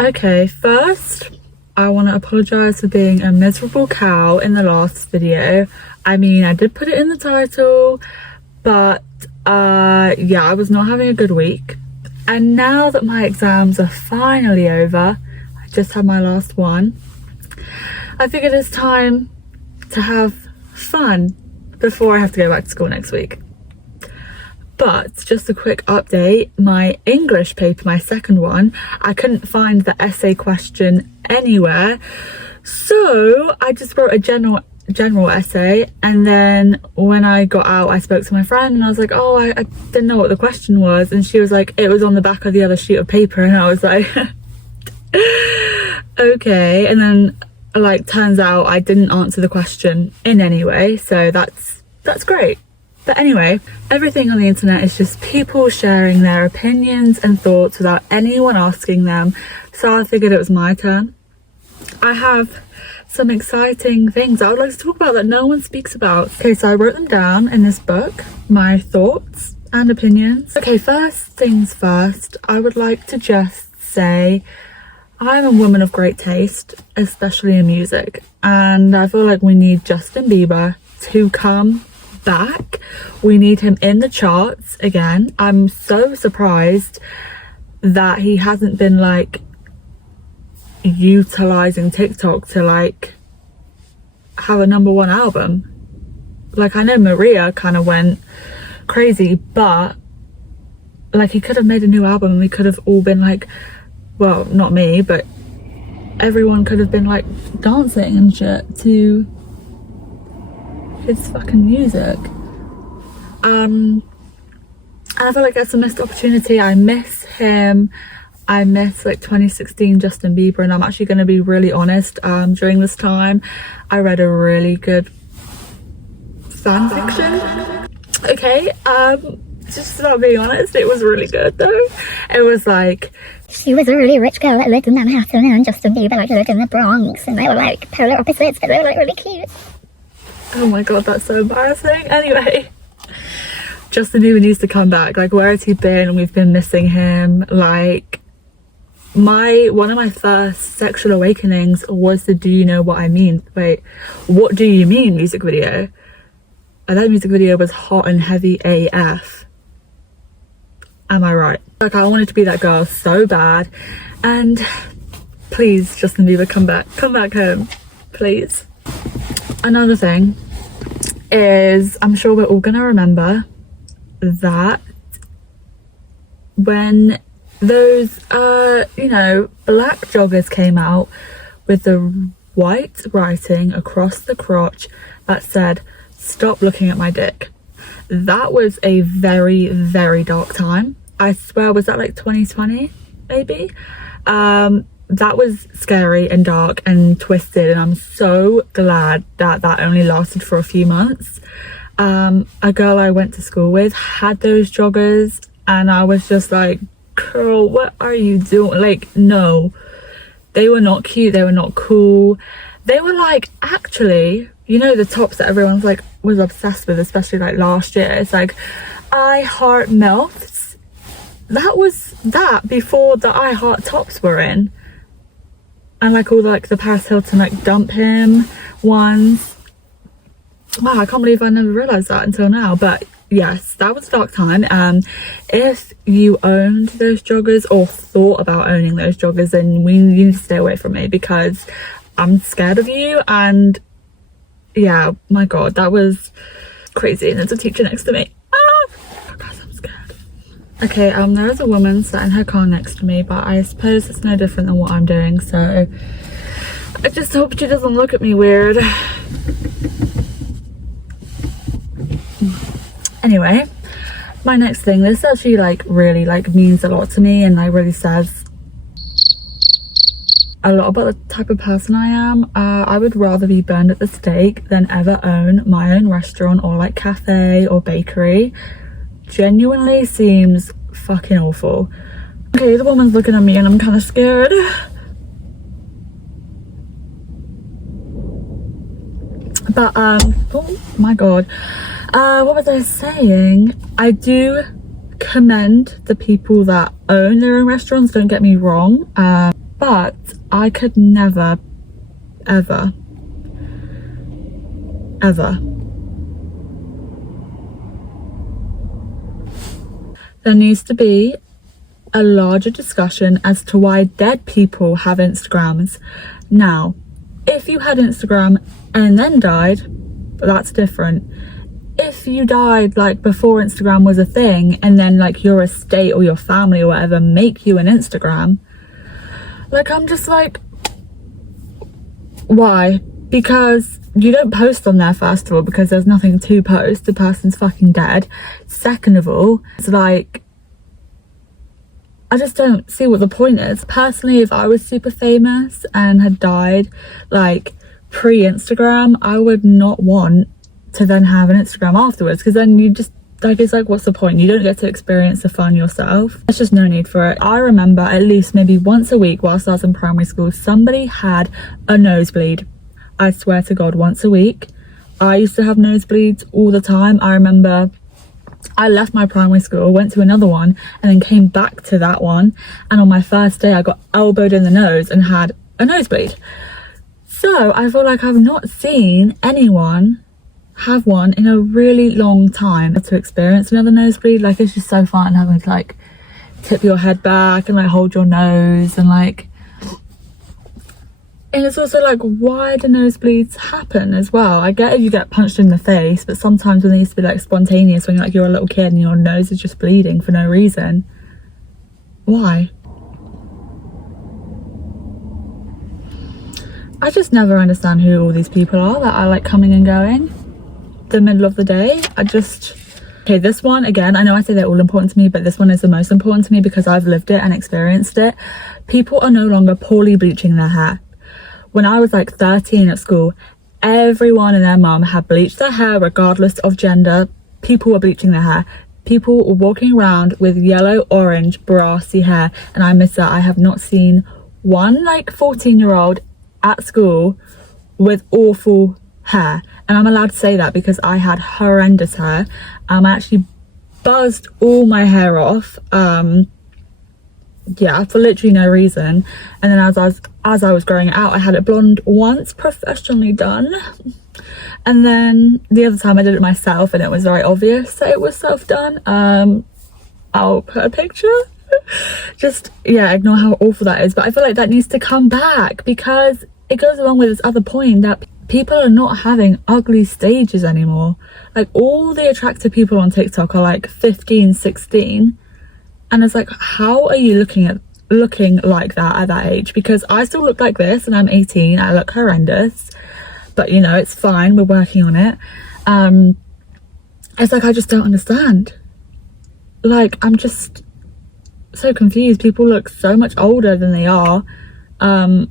Okay, first, I want to apologise for being a miserable cow in the last video. I mean, I did put it in the title, but yeah, I was not having a good week. And now that my exams are finally over, I just had my last one, I figured it's time to have fun before I have to go back to school next week. But just a quick update, my English paper, my second one, I couldn't find the essay question anywhere. So I just wrote a general essay, and then when I got out I spoke to my friend and I was like, oh, I didn't know what the question was, and she was like, it was on the back of the other sheet of paper, and I was like okay. And then like turns out I didn't answer the question in any way, so that's great. But anyway, everything on the internet is just people sharing their opinions and thoughts without anyone asking them, so I figured it was my turn. I have some exciting things I would like to talk about that no one speaks about. Okay, so I wrote them down in this book, my thoughts and opinions. Okay, first things first, I would like to just say I'm a woman of great taste, especially in music, and I feel like we need Justin Bieber to come back. We need him in the charts again. I'm so surprised that he hasn't been like utilizing TikTok to like have a #1 album. Like, I know Maria kind of went crazy, but like he could have made a new album and we could have all been like, well, not me, but everyone could have been like dancing and shit to his fucking music. And I feel like that's a missed opportunity. I miss him. I miss like 2016 Justin Bieber, and I'm actually going to be really honest. During this time I read a really good fan fiction. Okay, just about being honest, it was really good though. It was like, she was a really rich girl that lived in Manhattan, and Justin Bieber like lived in the Bronx, and they were like polar opposites, but they were like really cute. oh my god, that's so embarrassing. Anyway, Justin Bieber needs to come back. Like, where has he been? We've been missing him. Like, one of my first sexual awakenings was the Do You Know What I Mean? Wait, What Do You Mean music video. And that music video was hot and heavy AF. Am I right? Like, I wanted to be that girl so bad. And please, Justin Bieber, come back home, please. Another thing is, I'm sure we're all gonna remember that when those you know, black joggers came out with the white writing across the crotch that said, "Stop looking at my dick," that was a very, very dark time. I swear, was that like 2020 maybe? That was scary and dark and twisted, and I'm so glad that that only lasted for a few months. A girl I went to school with had those joggers, and I was just like, girl, what are you doing? Like, no, they were not cute, they were not cool. They were like, actually, you know, the tops that everyone's like was obsessed with, especially like last year, it's like I Heart Melts. That was that before the I Heart tops were in. And like all the, like the Paris Hilton like dump him ones. Wow, I can't believe I never realized that until now. But yes, that was a dark time. If you owned those joggers or thought about owning those joggers, then you need to stay away from me, because I'm scared of you. And yeah, my god, that was crazy. And there's a teacher next to me. Oh guys, I'm scared. Okay, there is a woman sat in her car next to me, but I suppose it's no different than what I'm doing, so I just hope she doesn't look at me weird. Anyway, my next thing, this actually like really like means a lot to me, and like really says a lot about the type of person I am. I would rather be burned at the stake than ever own my own restaurant or like cafe or bakery. Genuinely seems fucking awful. Okay, the woman's looking at me and I'm kind of scared. But oh my god, what was I saying? I do commend the people that own their own restaurants, don't get me wrong. but I could never, ever, ever. There needs to be a larger discussion as to why dead people have Instagrams. Now, if you had Instagram and then died, that's different. If you died like before Instagram was a thing, and then like your estate or your family or whatever make you an Instagram, like I'm just like, why? Because you don't post on there, first of all, because there's nothing to post. The person's fucking dead. Second of all, it's like, I just don't see what the point is. Personally, if I was super famous and had died like pre-Instagram, I would not want to then have an Instagram afterwards, because then you just like, it's like, what's the point? You don't get to experience the fun yourself. There's just no need for it. I remember at least maybe once a week whilst I was in primary school, somebody had a nosebleed. I swear to God, once a week. I used to have nosebleeds all the time. I remember I left my primary school, went to another one, and then came back to that one, and on my first day I got elbowed in the nose and had a nosebleed. So I feel like I've not seen anyone have one in a really long time. To experience another nosebleed, like, it's just so fun having to like tip your head back and like hold your nose and like, and it's also like, why do nosebleeds happen as well? I get if you get punched in the face, but sometimes when they used to be like spontaneous, when you're a little kid and your nose is just bleeding for no reason. Why? I just never understand who all these people are that are like coming and going the middle of the day. Okay, this one, again, I know I say they're all important to me, but this one is the most important to me because I've lived it and experienced it. People are no longer poorly bleaching their hair. When I was like 13 at school, everyone and their mum had bleached their hair regardless of gender. People were bleaching their hair. People were walking around with yellow, orange, brassy hair, and I miss that. I have not seen one like 14-year-old at school with awful hair, and I'm allowed to say that because I had horrendous hair. I actually buzzed all my hair off, yeah, for literally no reason, and then as I was growing it out, I had it blonde once, professionally done, and then the other time I did it myself and it was very obvious that it was self-done. I'll put a picture. Just, yeah, ignore how awful that is, but I feel like that needs to come back because it goes along with this other point that people are not having ugly stages anymore. Like, all the attractive people on TikTok are like 15, 16, and it's like, how are you looking like that at that age? Because I still look like this and I'm 18. I look horrendous, but you know, it's fine, we're working on it. It's like, I just don't understand. Like, I'm just so confused. People look so much older than they are, and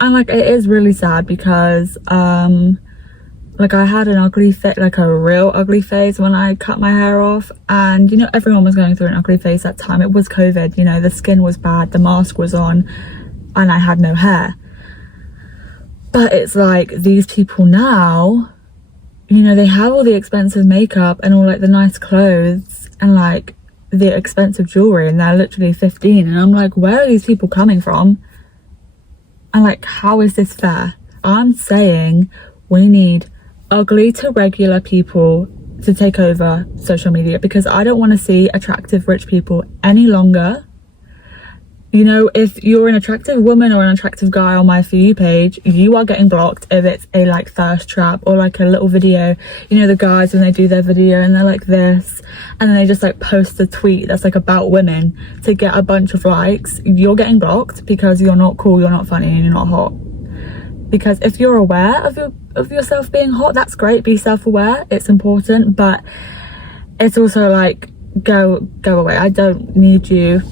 like, it is really sad because like, I had an ugly face, like a real ugly face when I cut my hair off, and you know, everyone was going through an ugly face at that time. It was COVID, you know, the skin was bad, the mask was on, and I had no hair. But it's like, these people now, you know, they have all the expensive makeup and all like the nice clothes and like the expensive jewelry, and they're literally 15, and I'm like, where are these people coming from? And like, how is this fair? I'm saying we need ugly to regular people to take over social media, because I don't want to see attractive rich people any longer. You know, if you're an attractive woman or an attractive guy on my For You page, you are getting blocked if it's a like thirst trap or like a little video. You know, the guys when they do their video and they're like this, and then they just like post a tweet that's like about women to get a bunch of likes, you're getting blocked because you're not cool, you're not funny, and you're not hot. Because if you're aware of yourself being hot, that's great, be self-aware, it's important, but it's also like, go away. I don't need you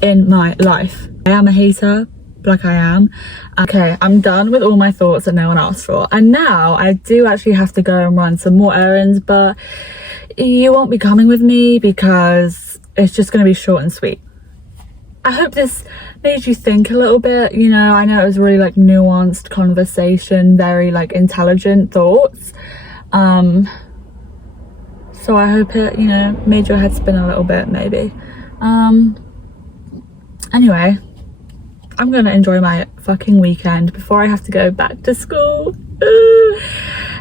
in my life. I am a hater, like I am. Okay, I'm done with all my thoughts that no one asked for, and now I do actually have to go and run some more errands, but you won't be coming with me because it's just going to be short and sweet. I hope this made you think a little bit. You know, I know it was really like nuanced conversation, very like intelligent thoughts, so I hope it, you know, made your head spin a little bit maybe. Anyway, I'm gonna enjoy my fucking weekend before I have to go back to school.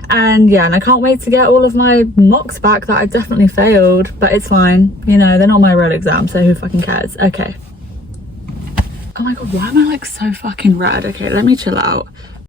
And yeah, and I can't wait to get all of my mocks back that I definitely failed, but it's fine, you know, they're not my real exam, so who fucking cares. Okay. Oh my god, why am I like so fucking red? Okay, let me chill out.